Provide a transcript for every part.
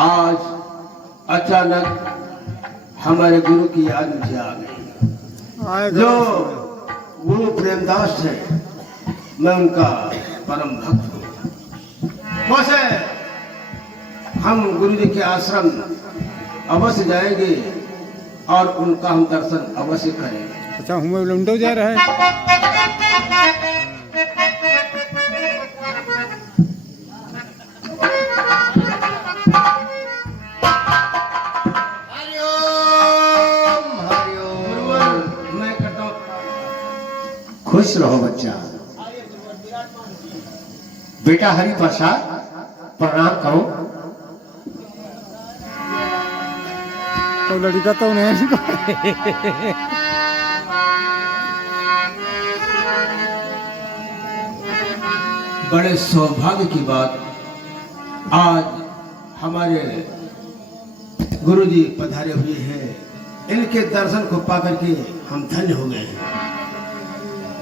आज अचानक हमारे गुरु की याद मुझे आ गई। जो गुरु प्रेमदास है, मैं उनका परम भक्त हूँ। वैसे हम गुरु जी के आश्रम अवश्य जाएंगे और उनका हम दर्शन अवश्य करेंगे। अच्छा, हम लुंडो जा रहे हैं। खुश रहो बच्चा। बेटा हरि प्रसाद प्रणाम करो। तो लड़का तो नहीं बड़े सौभाग्य की बात, आज हमारे गुरुजी पधारे हुए हैं। इनके दर्शन को पाकर के हम धन्य हो गए हैं।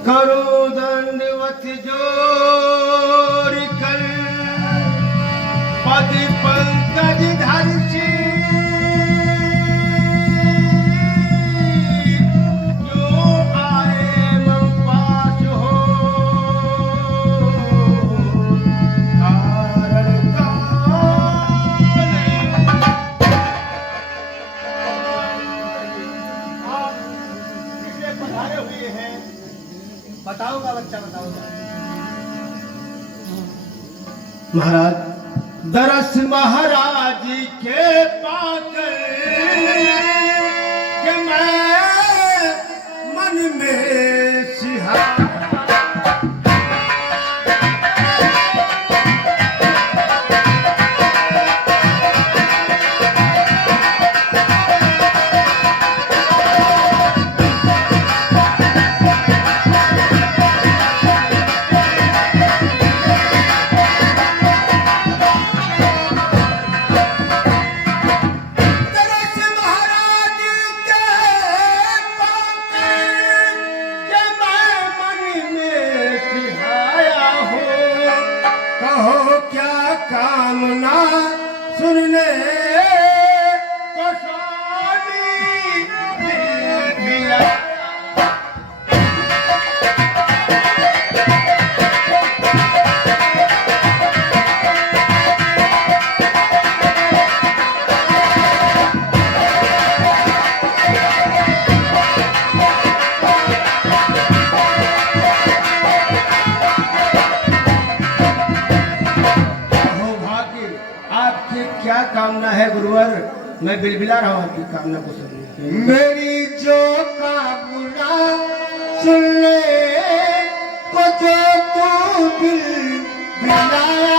करो दंडवत जोर कर पद पंकज धरसी, जो आए मम पास हो कारण आप इसलिए पधारे हुए हैं। बताओगा बच्चा, बताओगा। महाराज, दरस महाराज के पाकर के मैं मन में सिहा सुनने को स्वामी मिला। क्या कामना है गुरुवर? मैं बिलबिला रहा हूँ आपकी कामना को सुनने। मेरी जो कामना सुनने को जो तू बिलबिलाया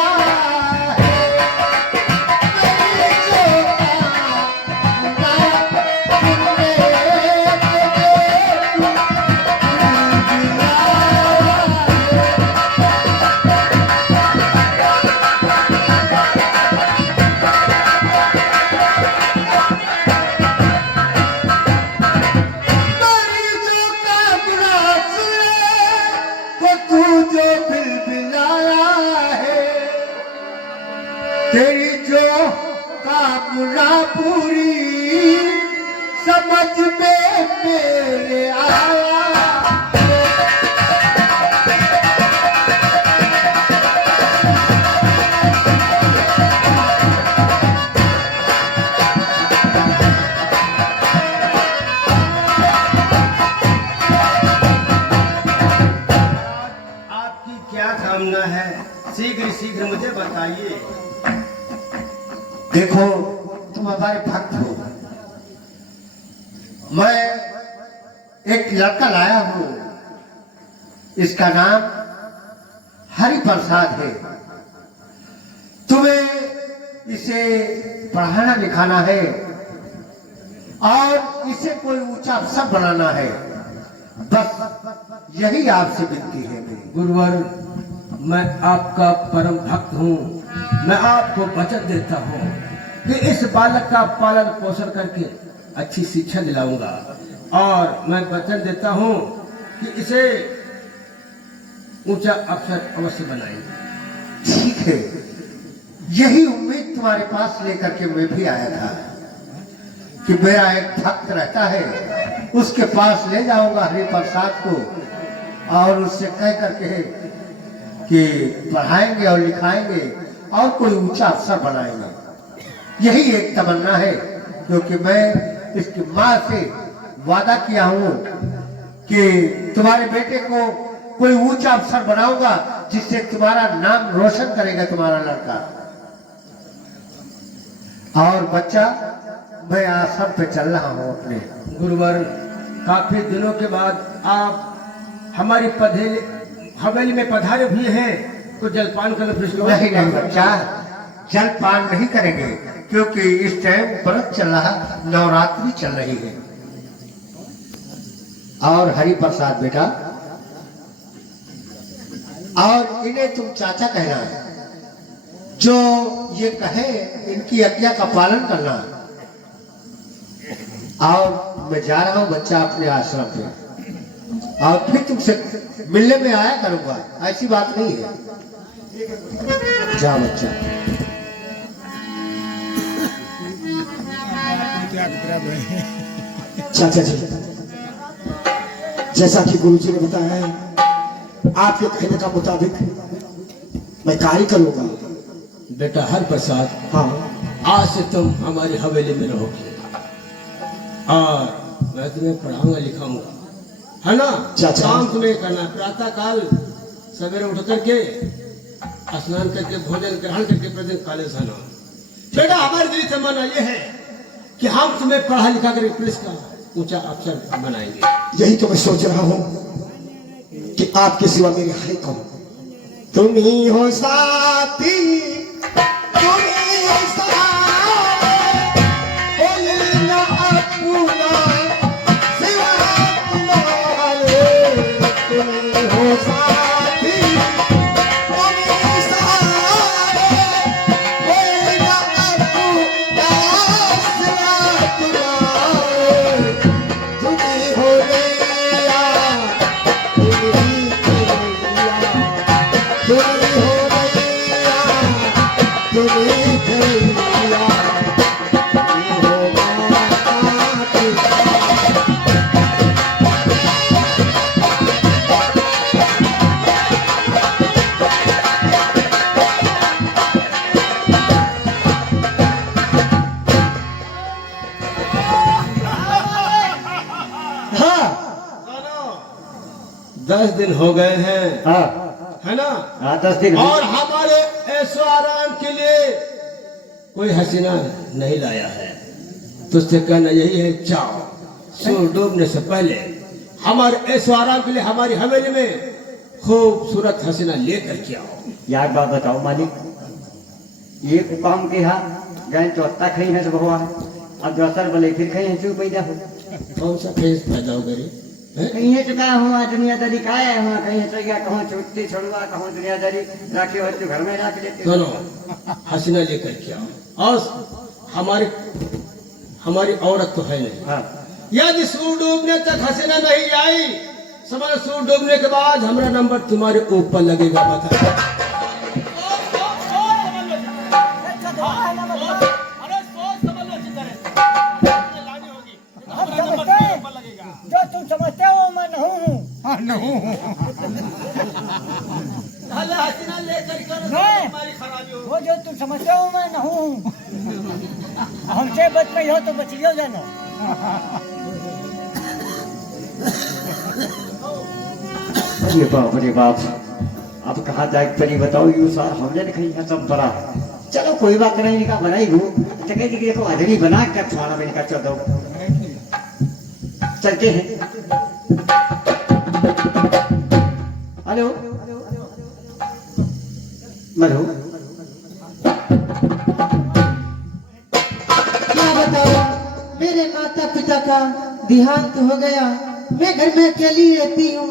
तेरी जो कामना पूरी समझ में मेरे आया। आपकी क्या कामना है? शीघ्र शीघ्र मुझे बताइए। देखो, तुम हमारे भक्त हो। मैं एक लड़का लाया हूं, इसका नाम हरि प्रसाद है। तुम्हें इसे पढ़ाना लिखाना है और इसे कोई ऊंचा अफसर बनाना है। बस यही आपसे विनती है मेरी। गुरुवर, मैं आपका परम भक्त हूँ। मैं आपको वचन देता हूँ कि इस बालक का पालन पोषण करके अच्छी शिक्षा दिलाऊंगा और मैं वचन देता हूँ कि इसे ऊंचा अफसर अवश्य बनाएंगे। ठीक है, यही उम्मीद तुम्हारे पास लेकर के मैं भी आया था कि मेरा एक भक्त रहता है, उसके पास ले जाऊंगा हरि प्रसाद को और उससे कह करके कि पढ़ाएंगे और लिखाएंगे और कोई ऊंचा अफसर बनाएंगे। यही एक तमन्ना है, क्योंकि मैं इसकी माँ से वादा किया हूँ कि तुम्हारे बेटे को कोई ऊंचा अफसर बनाऊंगा जिससे तुम्हारा नाम रोशन करेगा तुम्हारा लड़का। और बच्चा, मैं आश्रम पे चल रहा हूँ अपने। गुरुवर, काफी दिनों के बाद आप हमारी हवेली में पधारे हुए हैं, तो जलपान कर नहीं नहीं बच्चा, जलपान नहीं करेंगे, क्योंकि इस टाइम व्रत चल रहा, नवरात्रि चल रही है। और हरि प्रसाद बेटा, और इन्हें तुम चाचा कहना है, जो ये कहे इनकी आज्ञा का पालन करना। और मैं जा रहा हूं बच्चा अपने आश्रम पे, और फिर तुमसे मिलने में आया करूंगा, ऐसी बात नहीं है। जा बच्चा। चाचा जी, जैसा कि गुरु जी ने बताया है, आपके कहने का मुताबिक मैं कार्य करूंगा। बेटा हर प्रसाद, हाँ, आज से तुम हमारी हवेली में रहोगे और मैं तुम्हें पढ़ाऊंगा लिखाऊंगा, है ना? चाचा। काम तुम्हें करना, प्रातः काल सवेरे उठ करके स्नान करके भोजन ग्रहण करके प्रतिदिन कॉलेज आना। बेटा हमारे दिल से माना यह है कि हम तुम्हें पढ़ा लिखा कर पुलिस का ऊंचा अफसर बनाएंगे। यही तो मैं सोच रहा हूँ कि आपके सिवा मेरे है कौन? तुम ही हो साथी, तुम ही हो सहारा, कोई ना अपना सिवा तुम्हारे। तुम ही हो साथी, तुम ही सहारा, कोई ना अपना सिवा तुम्हारे। तुम ही हो नैया, तुम ही खेलिया, तुम ही हो नैया, तुम ही खेलिया, तुम ही हो माता पिता। हाँ 10 दिन हो गए हैं, हाँ है ना? हाँ 10 दिन और हमारे ऐशो आराम के लिए कोई हसीना नहीं लाया है। तुझसे कहना यही है, जाओ सूरज डूबने से पहले हमारे ऐशो आराम के लिए हमारी हवेली में खूबसूरत हसीना लेकर के आओ। यार बात बताओ मालिक, ये काम के हा गए चौथा खई है तो भगवा अब जो असर बोले फिर खई है चू पैदा हो कौन सा फेस पैदा हो गई? कहीं है चुका हुआ दुनियादारी का है हुआ कहीं चल गया कहूँ छुट्टी छोड़वा कहूँ दुनियादारी राखी हो तो घर में रख लेते हो। सुनो, हसीना लेकर के आओ। और हमारी औरत तो है नहीं। हाँ यदि सूर्य डूबने तक हसीना नहीं आई, समझ सूर्य डूबने के बाद हमारा नंबर तुम्हारे ऊपर लगेगा। बता जो तुम समझते हो मैं नहीं हूँ। हसीना लेकर तुम्हारी खराबी हो। वो जो तुम समझते हो मैं नहीं हूँ। हमसे बच में हो तो बचियो जाना। अरे बाप अब कहाँ जाए पहले बताओ यू सार हमने नहीं है सब बड़ा चलो कोई बात नहीं का बनाई हूँ चके जी देखो अदनी बना कर खाना मैंने का चल दो चलते हैं। हेलो मधु क्या बताओ, मेरे माता पिता का देहांत हो गया। मैं घर में अकेली रहती हूँ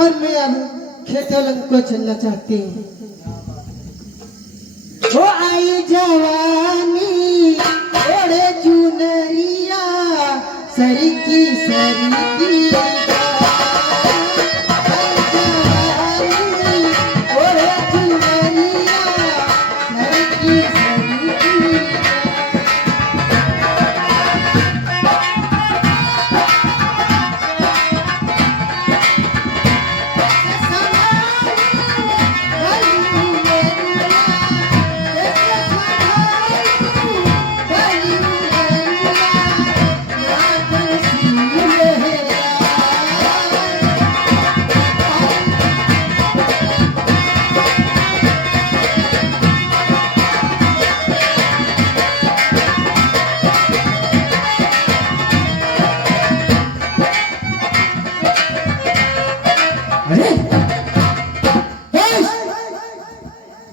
और मैं अब खेतों लंग को चलना चाहती हूँ। वो आई जवानी ओढ़े चुनरिया सरकी सरकी आई जवानी ओढ़े चुनरिया सरकी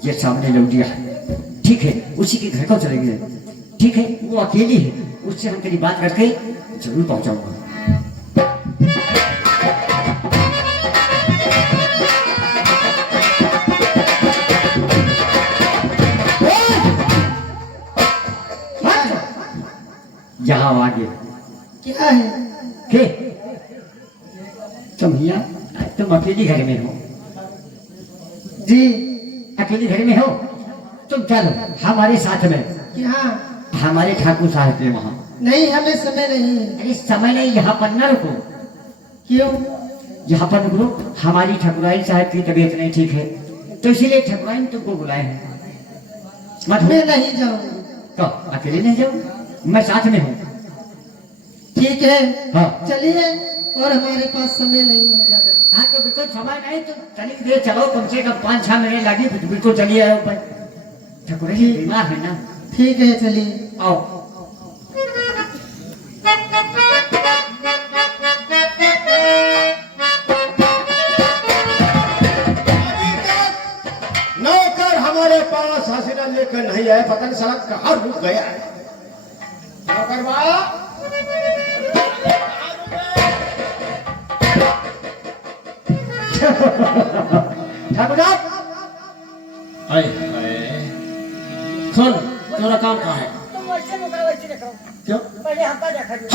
ये सामने लौटिया है, ठीक है, उसी के घर को चलेंगे, ठीक है, वो अकेली है, उससे हम तेरी बात करके जरूर पहुंचाऊंगा। यहाँ आगे क्या है? के तुम यहाँ, तुम अकेली घर में हो? जी अकेली घर में हो? तुम चलो हमारे साथ में, क्या? हमारे ठाकुर साहब के वहाँ। नहीं, हमें समय नहीं है। अरे समय नहीं, यहाँ पर न रुको। क्यों? यहाँ पर रुको, हमारी ठकुराइन साहब की तबीयत नहीं ठीक है, तो इसीलिए ठकुराइन तुमको बुलाए हैं। मत मैं नहीं जाऊंगी। तो अकेले नहीं जाओ, मैं साथ में हूँ। ठीक है, हाँ चलिए, और हमारे पास समय नहीं है ज्यादा। हाँ, तो बिल्कुल समय नहीं, तो चली दे चलो, कम से कम 5-6 मिनट लगी, बिल्कुल चलिए आओ ऊपर। ठकुराइन जी बीमार है ना? ठीक है, चलिए। आओ। नौकर हमारे पास हसीना लेकर नहीं आए, पता नहीं साला कहाँ रुक गया है। नौकर बाबा, ठाकुर साहब, सुन, तेरा काम कहाँ है? तुम वैसे मुकरा वैसे देखो, क्यों? पहले हमका देखा जो।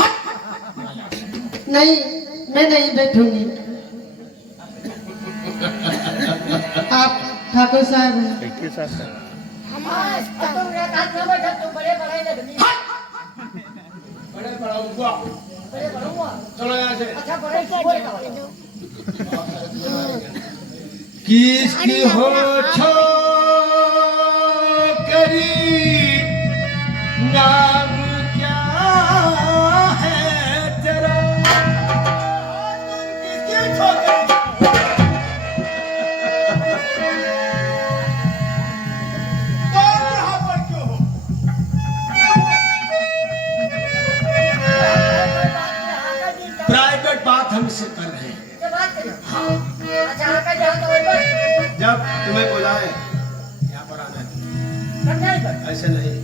नहीं, मैं नहीं बैठूंगी। आप ठाकुर साहब हैं। हाँ, तुम एक हाथ में बैठो, तुम बड़े बड़े आदमी। बड़े बड़ाऊंगा। बड़े बड़ूंगा। चलो यहाँ से। अच्छा, बड़े बोल का बोलो। किसकी हो छोकरी, नाम क्या है तेरा? किसकी छोकरी? तुम यहाँ पर क्यों हो? प्राइवेट बात हम इससे कर रहे हैं। क्या बात करो? अच्छा, आका जाओ तो वही बात। जब तुम्हें बुलाए यहाँ पर आना है। समझा नहीं बात? ऐसे नहीं,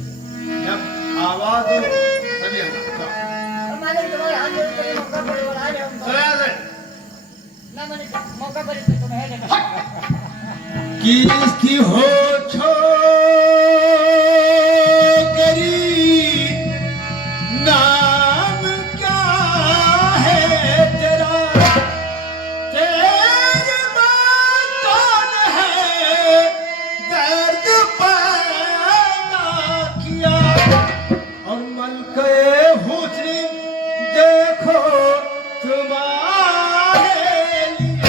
जब आवाज हो तभी आना। हमारे तुम्हारे हाथ जोड़ कर मौका पड़े और आ जाओ। चलो यहाँ से। ना मैंने मौका पड़े तो तुम्हें लेना। किसकी हो छोकरी, नाम क्या है तेरा? तेरी माँ कौन है, दर्द पैदा किया, और मन के हुस्न देखो तुम्हारे लिए।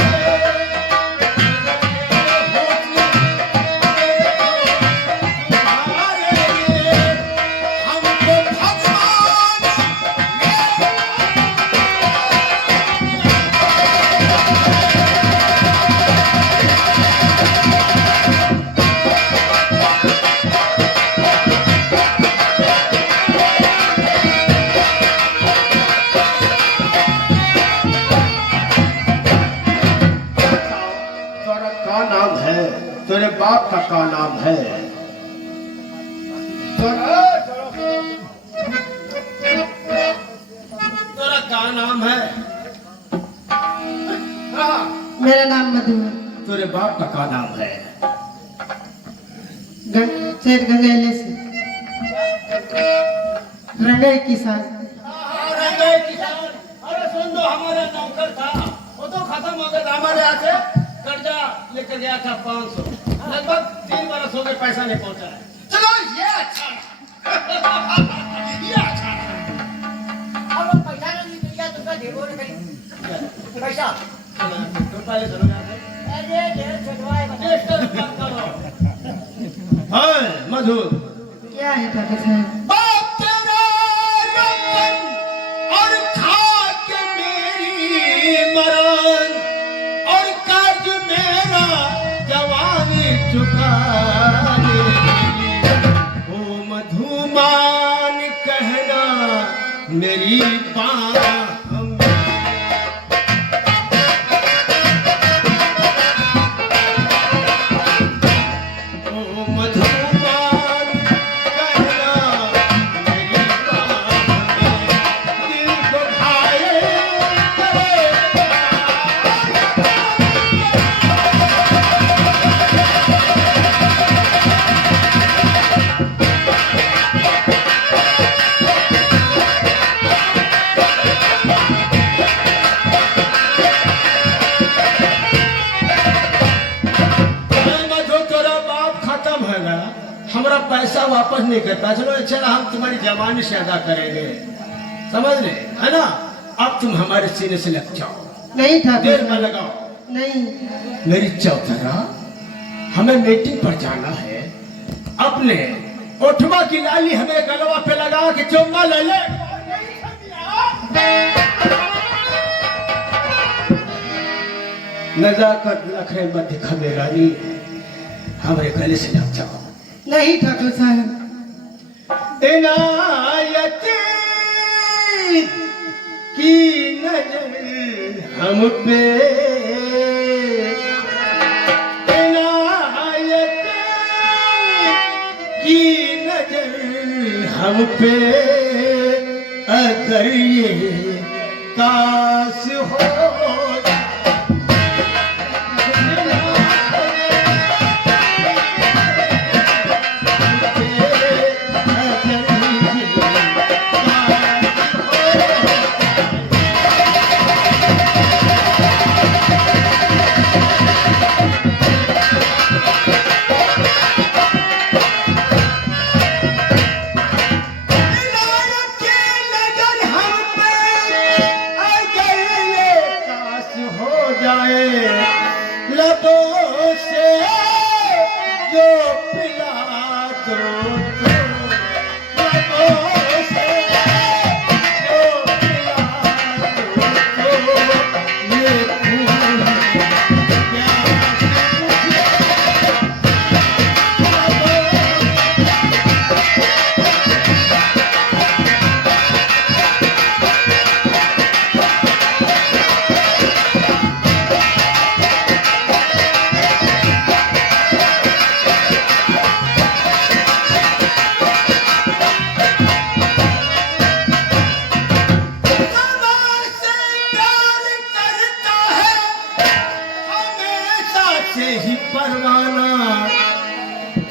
तेरे बाप का क्या नाम है? तेरा क्या नाम है? हाँ, मेरा नाम मधु है। तेरे बाप का क्या नाम है? सेठ गंगेले से। रंगे किसान। अरे सुन दो, हमारा नौकर था, वो तो खत्म हो गया। हमारे यहाँ से कर्जा लेकर गया था 500, लगभग 3 बरस हो गए, पैसा नहीं पहुंचा है। चलो ये अच्छा ये अच्छा। अब पैसा नहीं दिया तुमका देवो ने कहीं पैसा। तो पहले चलो यहाँ से। अरे देर छुड़वाए बता। एक तरफ काम करो। हाय मधु, क्या है ठाकुर साहब? बाप तेरा रतन और खाक मेरी मरान, और कर्ज मेरा जवानी चुकाने। ओ मधुमान कहना मेरी बात। मधुबान कहना मेरी बात में दिल को घायल करे। मधु तोरा बाप खत्म है गया, हमारा पैसा वापस नहीं करता। चलो चल हम तुम्हारी जवानी से अदा करेंगे, समझ ले, है ना। अब तुम हमारे सीने से लग जाओ, नहीं ठाकुर देर में साहब, लगाओ। नहीं। मेरी चौधरा, हमें मीटिंग पर जाना है। अपने ओठवा की लाली हमें गलवा पे लगा के चुम्मा ले ले। नजाकत नखरे मत दिखा मेरा रानी, हमारे गले से लग जाओ। नहीं ठाकुर साहब, इनायत की नजर हम पे, इनायत की नजर हम पे, अगर ये काश हो लबों से जो पिला दो तो, लबों से जो पिला दो तो, ये खून से ही परवाना,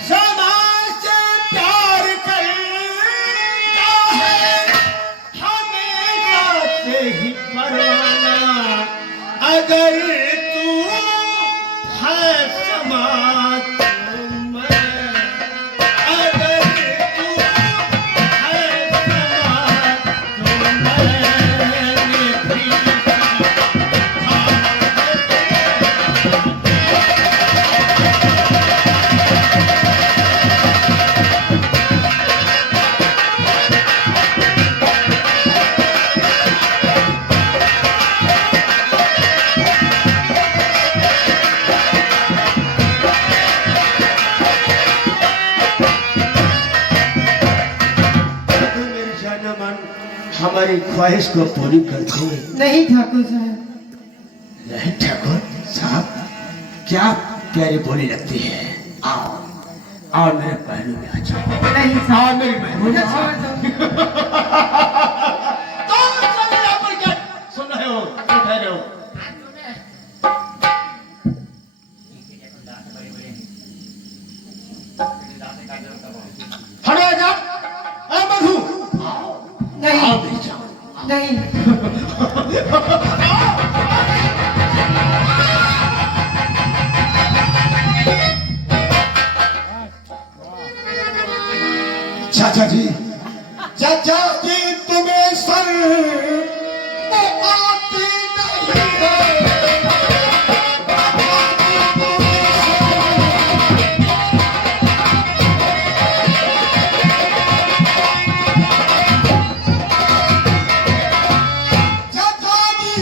समाज से प्यार करता है, हमेशा से ही परवाना। अगर तू है समाज तो मैं, अगर तू है समाज तो मैंने भी हमारी ख्वाहिश को पूरी करते। नहीं ठाकुर साहब, नहीं ठाकुर साहब, क्या प्यारी बोली लगती है। आओ आओ मेरे पहलू में आ जाओ। नहीं आओ साहब, मेरी बहन। मुझे छोड़ दो। तुम सब यहाँ पर क्या सुन रहे हो, क्यों ठहरे हो? हटो जा, ए मधु, आओ नहीं आओ मेरी जान। नहीं, चाचा जी, चाचा जी तुम्हें सर वो आती नहीं है। चाचा जी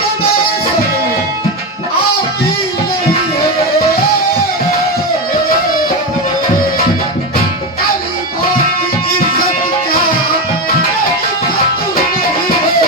तुम्हें सर आती नहीं है। काली भोग की इज्जत क्या, इज्जत नहीं है।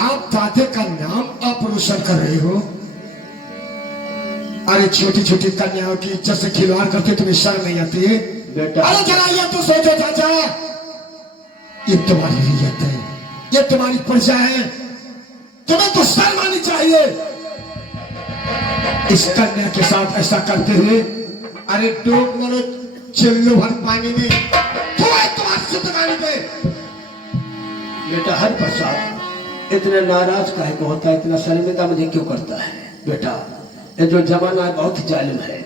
बाप दादे का नाम अपरोषण कर रहे हो। अरे छोटी छोटी कन्याओं की इज्जत से खिलवाड़ करते तुम्हें शर्म नहीं आती है? बेटा अरे जरा ये तो सोचो चाचा, ये तुम्हारी इज्जत है, ये तुम्हारी प्रजा है, तुम्हें तो शर्म आनी चाहिए। इस कन्या के साथ ऐसा करते हुए। अरे डूब मरो चिल्लू भर पानी में, तुम्हारी जिंदगानी पे। बेटा हर प्रसाद इतना नाराज काहे को होता है, इतना शर्मिंदा मुझे क्यों करता है? बेटा ये जो जमाना है बहुत जालिम है।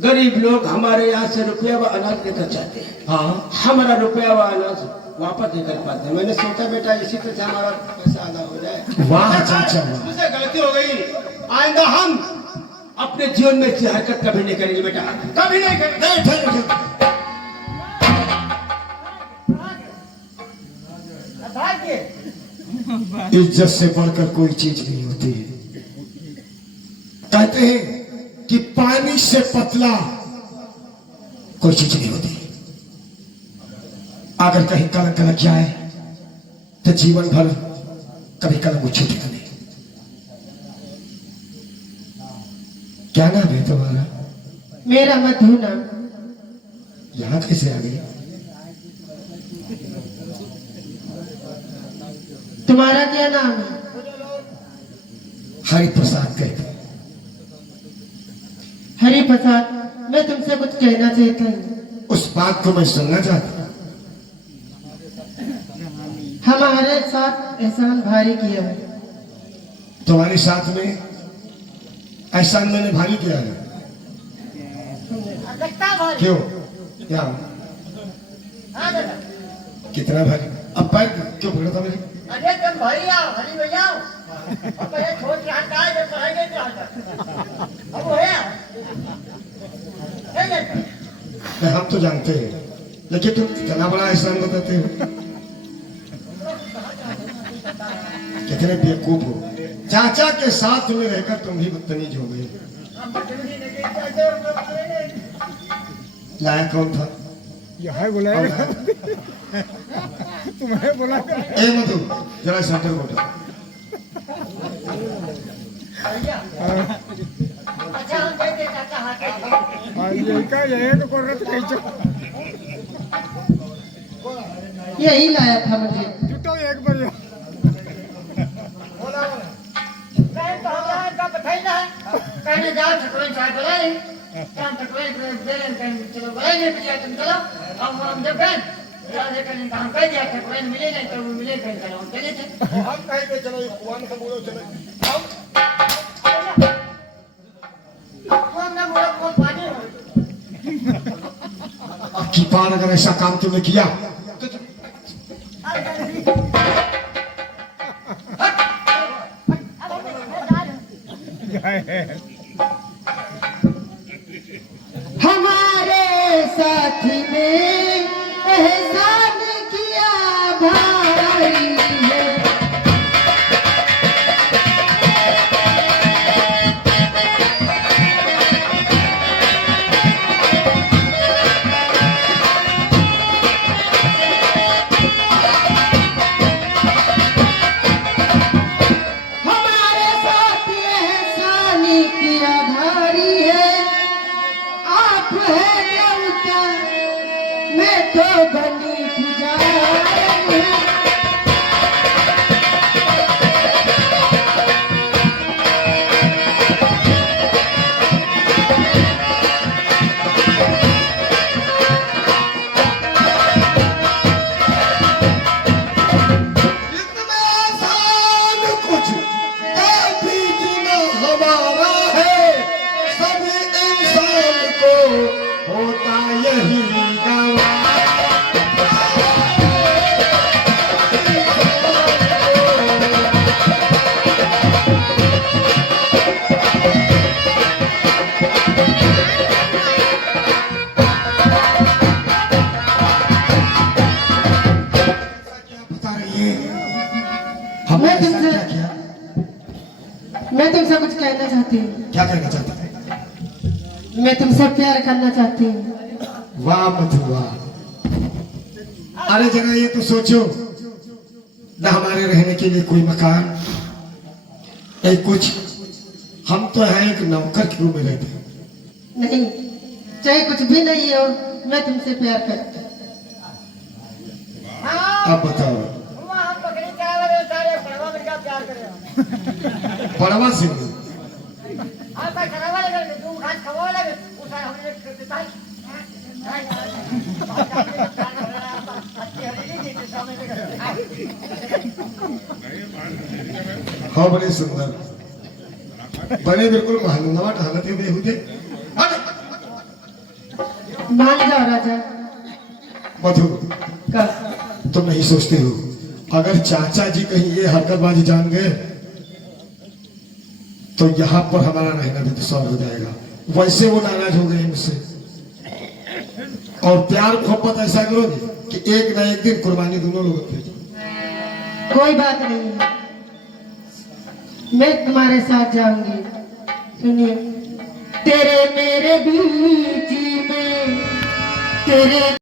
गरीब लोग हमारे यहाँ से रुपया व अनाज लेकर जाते हैं, हाँ हमारा रुपया व अनाज वापस नहीं कर पाते। मैंने सोचा बेटा इसी तरह से हमारा पैसा अदा हो जाए। वाह चाचा वाह। मुझसे गलती हो गई, आइंदा हम अपने जीवन में ऐसी हरकत कभी नहीं करेंगे बेटा, कभी नहीं करेंगे। नहीं, ठीक, ठीक। इज्जत से बढ़कर कोई चीज नहीं होती है। कहते हैं कि पानी से पतला कोई चीज नहीं होती। अगर कहीं कलंक लग जाए तो जीवन भर कभी कलंक छूटेगा नहीं। क्या नाम है तुम्हारा? मेरा मधु नाम। यहाँ कैसे आ गई? तुम्हारा क्या नाम है? हरि प्रसाद कहते हैं। हरि प्रसाद, मैं तुमसे कुछ कहना चाहता हूँ। उस बात को मैं सुनना चाहता हूँ। हमारे साथ एहसान भारी किया है। तुम्हारे साथ में एहसान मैंने भारी किया है। क्यों? क्या? कितना भारी? अब पैर क्यों पकड़ा था मेरे? अरे तुम भैया हरी भैया अब ये छोट रहा है ये पढ़ाई नहीं रहा अब वो है हम तो जानते हैं, लेकिन तुम कितना बड़ा एहसान बताते हो। कितने बेवकूफ हो। चाचा के साथ में रहकर तुम भी बदतमीज हो गए। लाया कौन था? यह बुलाएगा तुम्हें बुलाएगा। ए मधु, जरा सेंटर को उठा। अच्छा हम कहते चाचा हाथ यही का यही तो कर रहा था कहीं यही लाया था मुझे। जुटो एक बार नहीं तो हमारा का बताई ना कहने जाओ ठकुराइन साहब बोला नहीं काम ठकुराइन दे लें कहीं चलो बोला नहीं पिया तुम चलो अब हम जब गए चलो कहीं काम कर दिया ठकुराइन मिले नहीं तो वो मिले कहीं चलो हम चले थे हम कहीं पे चलो भगवान का बोलो चलो। हमने बोला कौन पानी अब की बार अगर ऐसा काम तुमने किया हमारे साथी ने एहसान किया भारी है। हमारे साथी एहसान किया भारी है। आप है देवता, मैं तो बनी पुजारी। इतना आसान कुछ काफी जीना हमारा है। सब इंसान को होता यही गवारा। क्या बता रही है? हमने मैं ऐसा तुमसे- क्या किया? मैं तुमसे कुछ कहना चाहती हूँ। क्या कहना चाहता है? मैं तुमसे प्यार करना चाहती हूँ। वाह मधु वाह। अरे जरा ये तो सोचो, न हमारे रहने के लिए कोई मकान, नहीं कुछ। हम तो हैं एक नौकर के रूप में रहते हैं। नहीं, चाहे कुछ भी नहीं हो, मैं तुमसे प्यार करती हूँ। हाँ, अब बताओ, हुआ हम बकरी चरावे सारे पड़वा में क्या प्यार करे बड़वा सिंह आपका चरावा लगे तू घास खवा लगे उस हमने पिताई हाँ बड़े सुंदर, बड़े बिल्कुल महानुमा ढालत है बेहुदे। मान जाओ राजा। मधु, का तुम नहीं सोचते हो अगर चाचा जी कहीं ये हरकतबाजी जान गए तो यहाँ पर हमारा रहना भी दुश्वार हो जाएगा। वैसे वो नाराज हो गए मुझसे, और प्यार मोहब्बत ऐसा करोगे कि एक ना एक दिन कुर्बानी दोनों लोगों की। कोई बात नहीं, मैं तुम्हारे साथ जाऊंगी। सुनिए, तेरे मेरे बीच में तेरे